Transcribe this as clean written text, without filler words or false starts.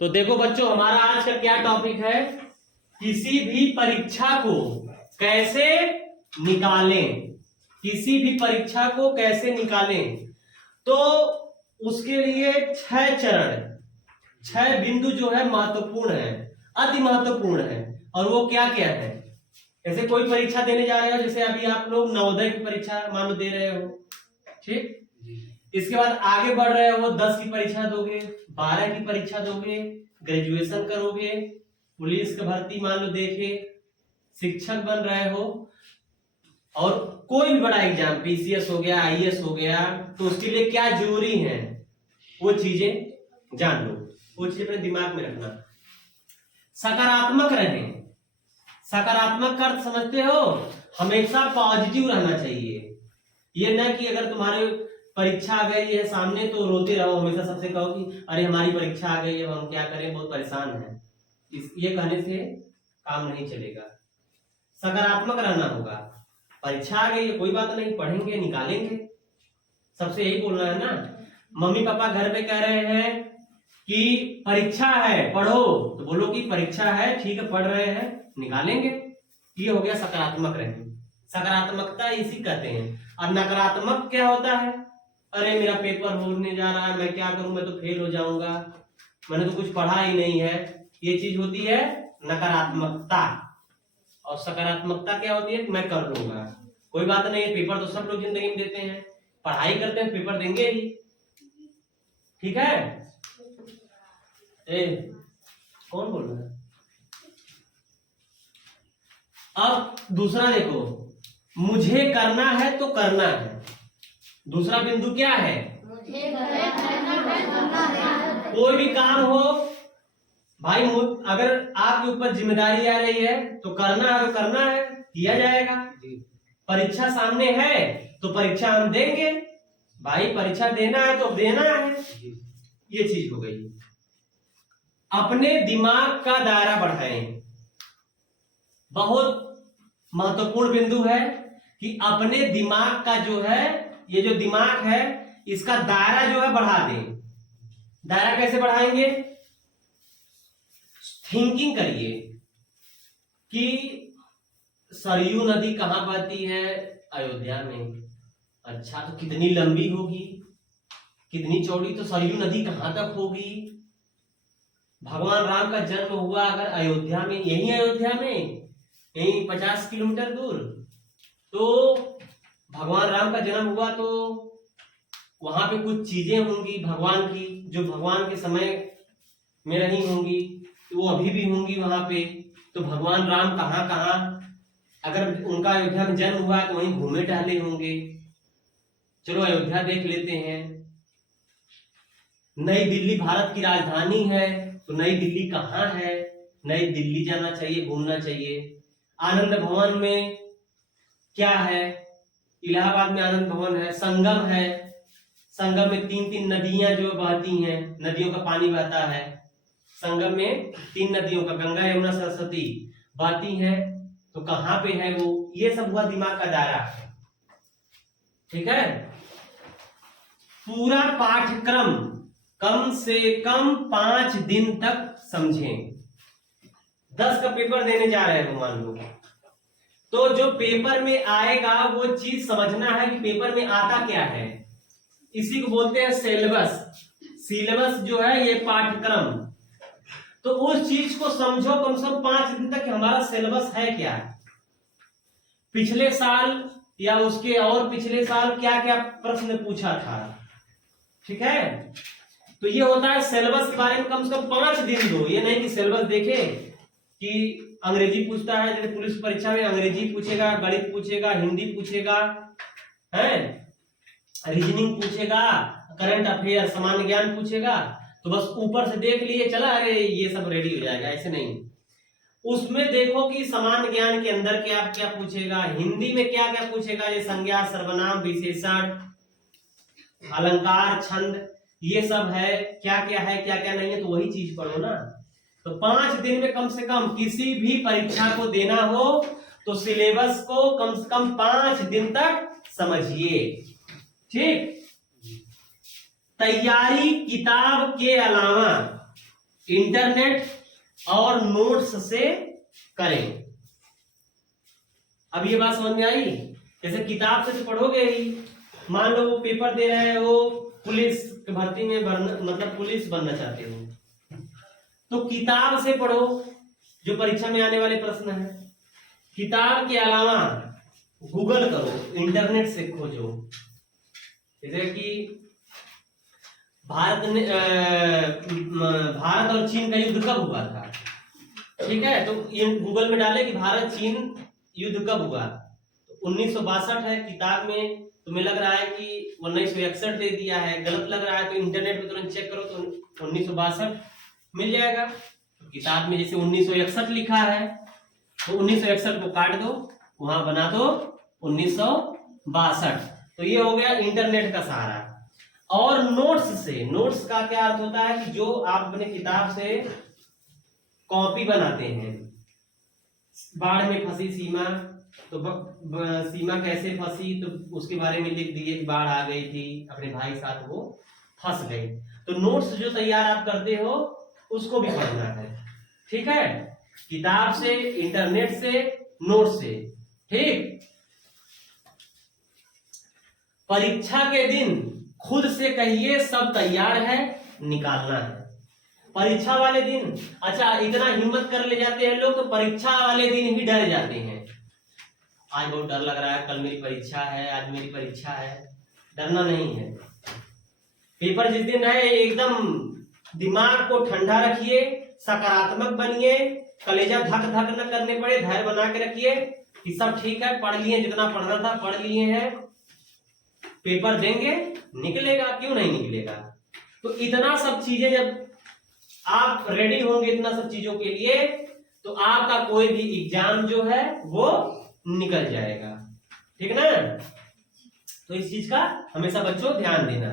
तो देखो बच्चों, हमारा आज का क्या टॉपिक है, किसी भी परीक्षा को कैसे निकालें। किसी भी परीक्षा को कैसे निकालें, तो उसके लिए 6 चरण, 6 बिंदु जो है महत्वपूर्ण है, अति महत्वपूर्ण है। और वो क्या क्या है? जैसे कोई परीक्षा देने जा रहे हो, जैसे अभी आप लोग नवोदय की परीक्षा मान लो दे रहे हो, ठीक। इसके बाद आगे बढ़ रहे हो, 10 की परीक्षा दोगे, 12 की परीक्षा दोगे, ग्रेजुएशन करोगे, पुलिस की भर्ती मान लो देखे, शिक्षक बन रहे हो, और कोई भी बड़ा एग्जाम, पीसीएस हो गया, आईएएस हो गया, तो उसके लिए क्या जरूरी है वो चीजें जान लो, वो चीजें अपने दिमाग में रखना। सकारात्मक रहें। सकारात्मक का अर्थ समझते हो? हमेशा पॉजिटिव रहना चाहिए। ये ना कि अगर तुम्हारे परीक्षा आ गई है सामने तो रोते रहो, हमेशा सबसे कहो कि अरे हमारी परीक्षा आ गई है, हम क्या करें, बहुत परेशान हैं। ये कहने से काम नहीं चलेगा। सकारात्मक रहना होगा। परीक्षा आ गई है, कोई बात नहीं, पढ़ेंगे, निकालेंगे, सबसे यही बोलना है ना। मम्मी पापा घर पे कह रहे हैं कि परीक्षा है पढ़ो, तो बोलो कि परीक्षा है, ठीक है, पढ़ रहे हैं, निकालेंगे। ये हो गया सकारात्मक रहें। सकारात्मकता इसी कहते हैं। और नकारात्मक क्या होता है? अरे मेरा पेपर होने जा रहा है, मैं क्या करूं, मैं तो फेल हो जाऊंगा, मैंने तो कुछ पढ़ा ही नहीं है। ये चीज होती है नकारात्मकता। और सकारात्मकता क्या होती है? मैं कर लूंगा, कोई बात नहीं, पेपर तो सब लोग जिंदगी में देते हैं, पढ़ाई करते हैं, पेपर देंगे ही, ठीक है। कौन बोल रहा है? अब दूसरा देखो, मुझे करना है तो करना है। दूसरा बिंदु क्या है? मुझे करना है। कोई भी काम हो भाई, अगर आपके ऊपर जिम्मेदारी आ रही है तो करना है, करना है, किया जाएगा। परीक्षा सामने है तो परीक्षा हम देंगे भाई, परीक्षा देना है तो देना है। ये चीज हो गई। अपने दिमाग का दायरा बढ़ाएं। बहुत महत्वपूर्ण बिंदु है कि अपने दिमाग का जो है, ये जो दिमाग है इसका दायरा जो है बढ़ा दें। दायरा कैसे बढ़ाएंगे? थिंकिंग करिए कि सरयू नदी कहां बहती है? अयोध्या में। अच्छा, तो कितनी लंबी होगी, कितनी चौड़ी, तो सरयू नदी कहां तक होगी? भगवान राम का जन्म हुआ अगर अयोध्या में, यही अयोध्या में, यही 50 किलोमीटर दूर, तो भगवान राम का जन्म हुआ तो वहां पे कुछ चीजें होंगी भगवान की, जो भगवान के समय में नहीं होंगी, तो वो अभी भी होंगी वहां पे। तो भगवान राम कहां कहां, अगर उनका अयोध्या में जन्म हुआ तो वहीं घूमे टहले होंगे। चलो अयोध्या देख लेते हैं। नई दिल्ली भारत की राजधानी है, तो नई दिल्ली कहाँ है? नई दिल्ली जाना चाहिए, घूमना चाहिए। आनंद भवन में क्या है? इलाहाबाद में आनंद भवन है। संगम है, संगम में 3-3 नदियां जो बहती हैं, नदियों का पानी बहता है। संगम में 3 नदियों का, गंगा यमुना सरस्वती बहती हैं, तो कहां पे है वो? ये सब हुआ दिमाग का दायरा, ठीक है। पूरा पाठ्यक्रम कम से कम 5 दिन तक समझें। 10 का पेपर देने जा रहे हो मान लो, तो जो पेपर में आएगा वो चीज समझना है कि पेपर में आता क्या है। इसी को बोलते हैं सिलेबस। सिलेबस जो है ये पाठ्यक्रम, तो उस चीज को समझो कम से कम 5 दिन तक कि हमारा सिलेबस है क्या। पिछले साल या उसके और पिछले साल क्या क्या प्रश्न पूछा था, ठीक है। तो ये होता है सिलेबस के बारे में कम से कम 5 दिन दो। ये नहीं कि सिलेबस देखे कि अंग्रेजी पूछता है, जैसे पुलिस परीक्षा में अंग्रेजी पूछेगा, गणित पूछेगा, हिंदी पूछेगा, है रीजनिंग पूछेगा, करंट अफेयर सामान्य ज्ञान पूछेगा, तो बस ऊपर से देख लिए चला, अरे ये सब रेडी हो जाएगा, ऐसे नहीं। उसमें देखो कि सामान्य ज्ञान के अंदर क्या क्या पूछेगा, हिंदी में क्या क्या पूछेगा, ये संज्ञा, सर्वनाम, विशेषण, अलंकार, छंद, ये सब है, क्या क्या है क्या क्या नहीं है, तो वही चीज पढ़ो ना। तो 5 दिन में कम से कम किसी भी परीक्षा को देना हो तो सिलेबस को कम से कम 5 दिन तक समझिए, ठीक। तैयारी किताब के अलावा इंटरनेट और नोट्स से करें। अब ये बात समझ में आई? जैसे किताब से तो पढ़ोगे ही, मान लो वो पेपर दे रहे हैं, वो पुलिस की भर्ती में मतलब पुलिस बनना चाहते हो, तो किताब से पढ़ो जो परीक्षा में आने वाले प्रश्न है। किताब के अलावा गूगल करो, इंटरनेट से खोजो। जैसे कि भारत और चीन का युद्ध कब हुआ था, ठीक है, तो ये गूगल में डाले कि भारत चीन युद्ध कब हुआ, तो 1962 है। किताब में तुम्हें लग रहा है कि 1961 दे दिया है, गलत लग रहा है, तो इंटरनेट पे तुरंत चेक करो तो 1962 मिल जाएगा। तो किताब में जैसे 1961 लिखा है तो 1961 को काट दो, वहां बना दो 1962। तो ये हो गया इंटरनेट का सहारा। और नोट्स से, नोट्स का क्या अर्थ होता है कि जो आप अपने किताब से कॉपी बनाते हैं। बाढ़ में फंसी सीमा, तो सीमा कैसे फंसी, तो उसके बारे में लिख दिए कि बाढ़ आ गई थी, अपने भाई साथ वो फंस गए। तो नोट्स जो तैयार आप करते हो उसको भी पढ़ना है, ठीक है, किताब से, इंटरनेट से, नोट से, ठीक। परीक्षा के दिन खुद से कहिए सब तैयार है, निकालना है। परीक्षा वाले दिन, अच्छा इतना हिम्मत कर ले जाते हैं लोग तो परीक्षा वाले दिन भी डर जाते हैं। आज बहुत डर लग रहा है, कल मेरी परीक्षा है, आज मेरी परीक्षा है। डरना नहीं है। पेपर जिस दिन है एकदम दिमाग को ठंडा रखिए, सकारात्मक बनिए, कलेजा धक धक न करने पड़े, धैर्य बना के रखिए कि सब ठीक है, पढ़ लिए, जितना पढ़ना था पढ़ लिए हैं, पेपर देंगे, निकलेगा, क्यों नहीं निकलेगा। तो इतना सब चीजें जब आप रेडी होंगे इतना सब चीजों के लिए, तो आपका कोई भी एग्जाम जो है वो निकल जाएगा, ठीक है ना। तो इस चीज का हमेशा बच्चों ध्यान देना।